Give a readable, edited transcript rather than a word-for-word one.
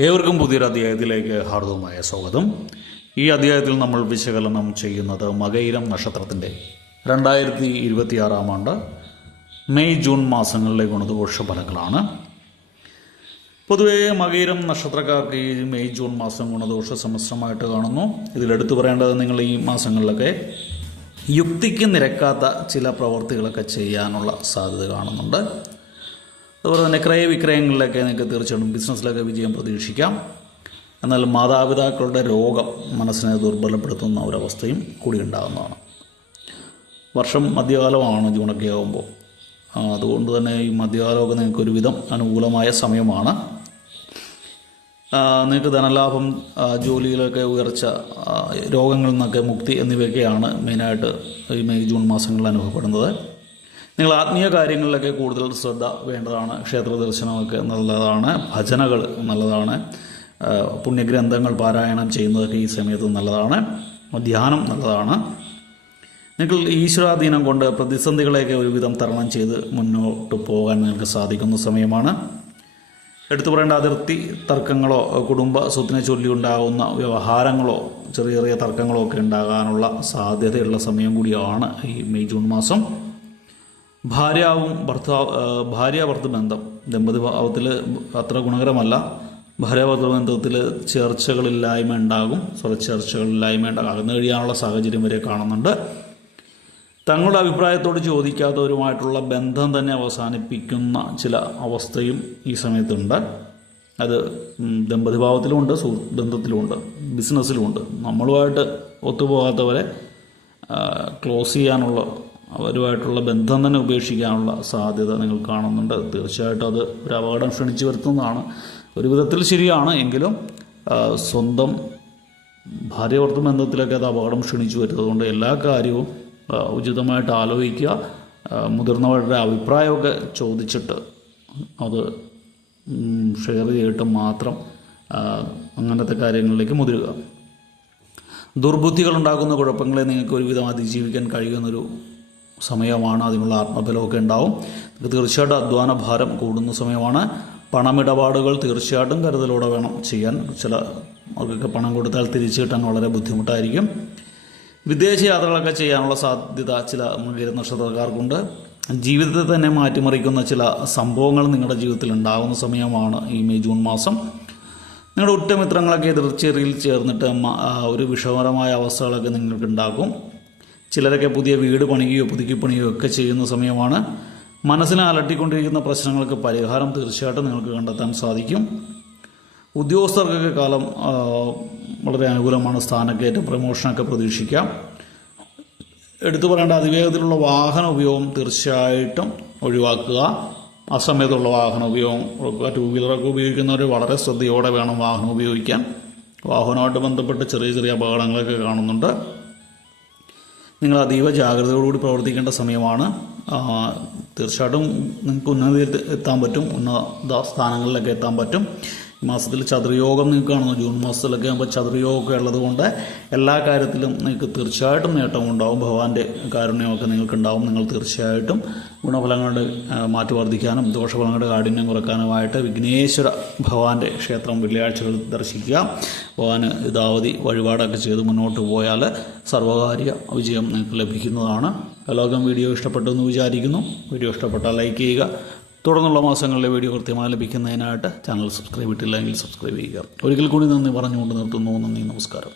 ഏവർക്കും പുതിയൊരു അധ്യായത്തിലേക്ക് ഹാർദവമായ സ്വാഗതം. ഈ അധ്യായത്തിൽ നമ്മൾ വിശകലനം ചെയ്യുന്നത് മകയിരം നക്ഷത്രത്തിൻ്റെ 2026 ആണ്ട് മെയ് ജൂൺ മാസങ്ങളിലെ ഗുണദോഷ ഫലങ്ങളാണ്. പൊതുവേ മകയിരം നക്ഷത്രക്കാർക്ക് ഈ മെയ് ജൂൺ മാസം ഗുണദോഷ സമ്മിശ്രമായിട്ട് കാണുന്നു. ഇതിലെടുത്തു പറയേണ്ടത്, നിങ്ങൾ ഈ മാസങ്ങളിലൊക്കെ യുക്തിക്ക് നിരക്കാത്ത ചില പ്രവർത്തികളൊക്കെ ചെയ്യാനുള്ള സാധ്യത കാണുന്നുണ്ട്. അതുപോലെ തന്നെ ക്രയവിക്രയങ്ങളിലൊക്കെ നിങ്ങൾക്ക് തീർച്ചയായിട്ടും ബിസിനസ്സിലൊക്കെ വിജയം പ്രതീക്ഷിക്കാം. എന്നാൽ മാതാപിതാക്കളുടെ രോഗം മനസ്സിനെ ദുർബലപ്പെടുത്തുന്ന ഒരവസ്ഥയും കൂടി ഉണ്ടാകുന്നതാണ്. വർഷം മധ്യകാലമാണ് ജൂണൊക്കെ ആകുമ്പോൾ. അതുകൊണ്ട് തന്നെ ഈ മധ്യകാലമൊക്കെ നിങ്ങൾക്ക് ഒരുവിധം അനുകൂലമായ സമയമാണ്. നിങ്ങൾക്ക് ധനലാഭം, ജോലിയിലൊക്കെ ഉയർച്ച, രോഗങ്ങളിൽ നിന്നൊക്കെ മുക്തി എന്നിവയൊക്കെയാണ് മെയിനായിട്ട് ഈ മെയ് ജൂൺ മാസങ്ങളിൽ അനുഭവപ്പെടുന്നത്. നിങ്ങൾ ആത്മീയ കാര്യങ്ങളിലൊക്കെ കൂടുതൽ ശ്രദ്ധ വേണ്ടതാണ്. ക്ഷേത്ര ദർശനമൊക്കെ നല്ലതാണ്, ഭജനകൾ നല്ലതാണ്, പുണ്യഗ്രന്ഥങ്ങൾ പാരായണം ചെയ്യുന്നതൊക്കെ ഈ സമയത്ത് നല്ലതാണ്, ധ്യാനം നല്ലതാണ്. നിങ്ങൾ ഈശ്വരാധീനം കൊണ്ട് പ്രതിസന്ധികളെയൊക്കെ ഒരുവിധം തരണം ചെയ്ത് മുന്നോട്ട് പോകാൻ നിങ്ങൾക്ക് സാധിക്കുന്ന സമയമാണ്. എടുത്തു പറയേണ്ട അതിർത്തി തർക്കങ്ങളോ കുടുംബ സ്വത്തിനെ ചൊല്ലി ഉണ്ടാകുന്ന വ്യവഹാരങ്ങളോ ചെറിയ ചെറിയ തർക്കങ്ങളോ ഒക്കെ ഉണ്ടാകാനുള്ള സാധ്യതയുള്ള സമയം കൂടിയാണ് ഈ മെയ് ജൂൺ മാസം. ഭാര്യാഭർത്തൃ ബന്ധം ദമ്പതി ഭാവത്തിൽ അത്ര ഗുണകരമല്ല. ഭാര്യാഭർത്തൃ ബന്ധത്തിൽ ചർച്ചകളില്ലായ്മ ഉണ്ടാകും, സ്വരച്ചർച്ചകളില്ലായ്മ ഉണ്ടാകും, അകന്നു കഴിയാനുള്ള സാഹചര്യം വരെ കാണുന്നുണ്ട്. തങ്ങളുടെ അഭിപ്രായത്തോട് ചോദിക്കാത്തവരുമായിട്ടുള്ള ബന്ധം തന്നെ അവസാനിപ്പിക്കുന്ന ചില അവസ്ഥയും ഈ സമയത്തുണ്ട്. അത് ദമ്പതിഭാവത്തിലുമുണ്ട്, സുഹൃത്ത് ബന്ധത്തിലുമുണ്ട്, ബിസിനസ്സിലുമുണ്ട്. നമ്മളുമായിട്ട് ഒത്തുപോകാത്തവരെ ക്ലോസ് ചെയ്യാനുള്ള, അവരുമായിട്ടുള്ള ബന്ധം തന്നെ ഉപേക്ഷിക്കാനുള്ള സാധ്യത നിങ്ങൾ കാണുന്നുണ്ട്. തീർച്ചയായിട്ടും അത് ഒരു അപകടം ക്ഷണിച്ചു വരുത്തുന്നതാണ്. ഒരു വിധത്തിൽ ശരിയാണ്, എങ്കിലും സ്വന്തം ഭാര്യാഭർത്തൃ ബന്ധത്തിലൊക്കെ അത് അപകടം ക്ഷണിച്ചു വരുന്നത് കൊണ്ട് എല്ലാ കാര്യവും ഉചിതമായിട്ട് ആലോചിക്കുക. മുതിർന്നവരുടെ അഭിപ്രായമൊക്കെ ചോദിച്ചിട്ട് അത് ഷെയർ ചെയ്തിട്ട് മാത്രം അങ്ങനത്തെ കാര്യങ്ങളിലേക്ക് മുതിരുക. ദുർബുദ്ധികളുണ്ടാക്കുന്ന കുഴപ്പങ്ങളെ നിങ്ങൾക്ക് ഒരുവിധം അതിജീവിക്കാൻ കഴിയുന്നൊരു സമയമാണ്. അതിനുള്ള ആത്മബലമൊക്കെ ഉണ്ടാവും. തീർച്ചയായിട്ടും അധ്വാന ഭാരം കൂടുന്ന സമയമാണ്. പണമിടപാടുകൾ തീർച്ചയായിട്ടും കരുതലോടെ വേണം ചെയ്യാൻ. ചില അവർക്കൊക്കെ പണം കൊടുത്താൽ തിരിച്ചു കിട്ടാൻ വളരെ ബുദ്ധിമുട്ടായിരിക്കും. വിദേശ യാത്രകളൊക്കെ ചെയ്യാനുള്ള സാധ്യത ചില മകയിര നക്ഷത്രക്കാർക്കുണ്ട്. ജീവിതത്തെ തന്നെ മാറ്റിമറിക്കുന്ന ചില സംഭവങ്ങൾ നിങ്ങളുടെ ജീവിതത്തിൽ ഉണ്ടാകുന്ന സമയമാണ് ഈ മെയ് ജൂൺ മാസം. നിങ്ങളുടെ ഉറ്റമിത്രങ്ങളൊക്കെ എതിർച്ചേരിയിൽ ചേർന്നിട്ട് ഒരു വിഷമകരമായ അവസ്ഥകളൊക്കെ നിങ്ങൾക്ക് ഉണ്ടാക്കും. ചിലരൊക്കെ പുതിയ വീട് പണിയുകയോ പുതുക്കി പണിയുകയോ ഒക്കെ ചെയ്യുന്ന സമയമാണ്. മനസ്സിനെ അലട്ടിക്കൊണ്ടിരിക്കുന്ന പ്രശ്നങ്ങൾക്ക് പരിഹാരം തീർച്ചയായിട്ടും നിങ്ങൾക്ക് കണ്ടെത്താൻ സാധിക്കും. ഉദ്യോഗസ്ഥർക്കൊക്കെ കാലം വളരെ അനുകൂലമാണ്. സ്ഥാനക്കയറ്റം, പ്രമോഷനൊക്കെ പ്രതീക്ഷിക്കാം. എടുത്തു പറയേണ്ട അതിവേഗത്തിലുള്ള വാഹന ഉപയോഗം തീർച്ചയായിട്ടും ഒഴിവാക്കുക. അസമയത്തുള്ള വാഹന ഉപയോഗം, 2 വീലറൊക്കെ ഉപയോഗിക്കുന്നവർ വളരെ ശ്രദ്ധയോടെ വേണം വാഹനം ഉപയോഗിക്കാൻ. വാഹനവുമായിട്ട് ബന്ധപ്പെട്ട് ചെറിയ ചെറിയ അപകടങ്ങളൊക്കെ കാണുന്നുണ്ട്. നിങ്ങൾ അതീവ ജാഗ്രതയോടുകൂടി പ്രവർത്തിക്കേണ്ട സമയമാണ്. തീർച്ചയായിട്ടും നിങ്ങൾക്ക് ഉന്നതിയിൽ എത്താൻ പറ്റും, ഉന്നത സ്ഥാനങ്ങളിലൊക്കെ എത്താൻ പറ്റും. ഈ മാസത്തിൽ ചതുർയോഗം നിങ്ങൾക്ക് കാണുന്നു. ജൂൺ മാസത്തിലൊക്കെ ആകുമ്പോൾ ചതുർയോഗമൊക്കെ ഉള്ളതുകൊണ്ട് എല്ലാ കാര്യത്തിലും നിങ്ങൾക്ക് തീർച്ചയായിട്ടും നേട്ടമുണ്ടാവും. ഭഗവാന്റെ കാരുണ്യമൊക്കെ നിങ്ങൾക്കുണ്ടാവും. നിങ്ങൾ തീർച്ചയായിട്ടും ഗുണഫലങ്ങളുടെ മാറ്റി വർദ്ധിക്കാനും ദോഷഫലങ്ങളുടെ കാഠിന്യം കുറയ്ക്കാനുമായിട്ട് വിഘ്നേശ്വര ഭഗവാന്റെ ക്ഷേത്രം വെള്ളിയാഴ്ചകളിൽ ദർശിക്കുക. ഭഗവാന് യഥാവധി വഴിപാടൊക്കെ ചെയ്ത് മുന്നോട്ട് പോയാൽ സർവകാര്യ വിജയം നിങ്ങൾക്ക് ലഭിക്കുന്നതാണ്. എല്ലാവർക്കും വീഡിയോ ഇഷ്ടപ്പെട്ടു എന്ന് വിചാരിക്കുന്നു. വീഡിയോ ഇഷ്ടപ്പെട്ടാൽ ലൈക്ക് ചെയ്യുക. തുടർന്നുള്ള മാസങ്ങളിലെ വീഡിയോ കൃത്യമായി ലഭിക്കുന്നതിനായിട്ട് ചാനൽ സബ്സ്ക്രൈബ് ചെയ്തിട്ടില്ലെങ്കിൽ സബ്സ്ക്രൈബ് ചെയ്യുക. ഒരിക്കൽ കൂടി നന്ദി പറഞ്ഞുകൊണ്ട് നിർത്തുന്നു. നന്ദി, നമസ്കാരം.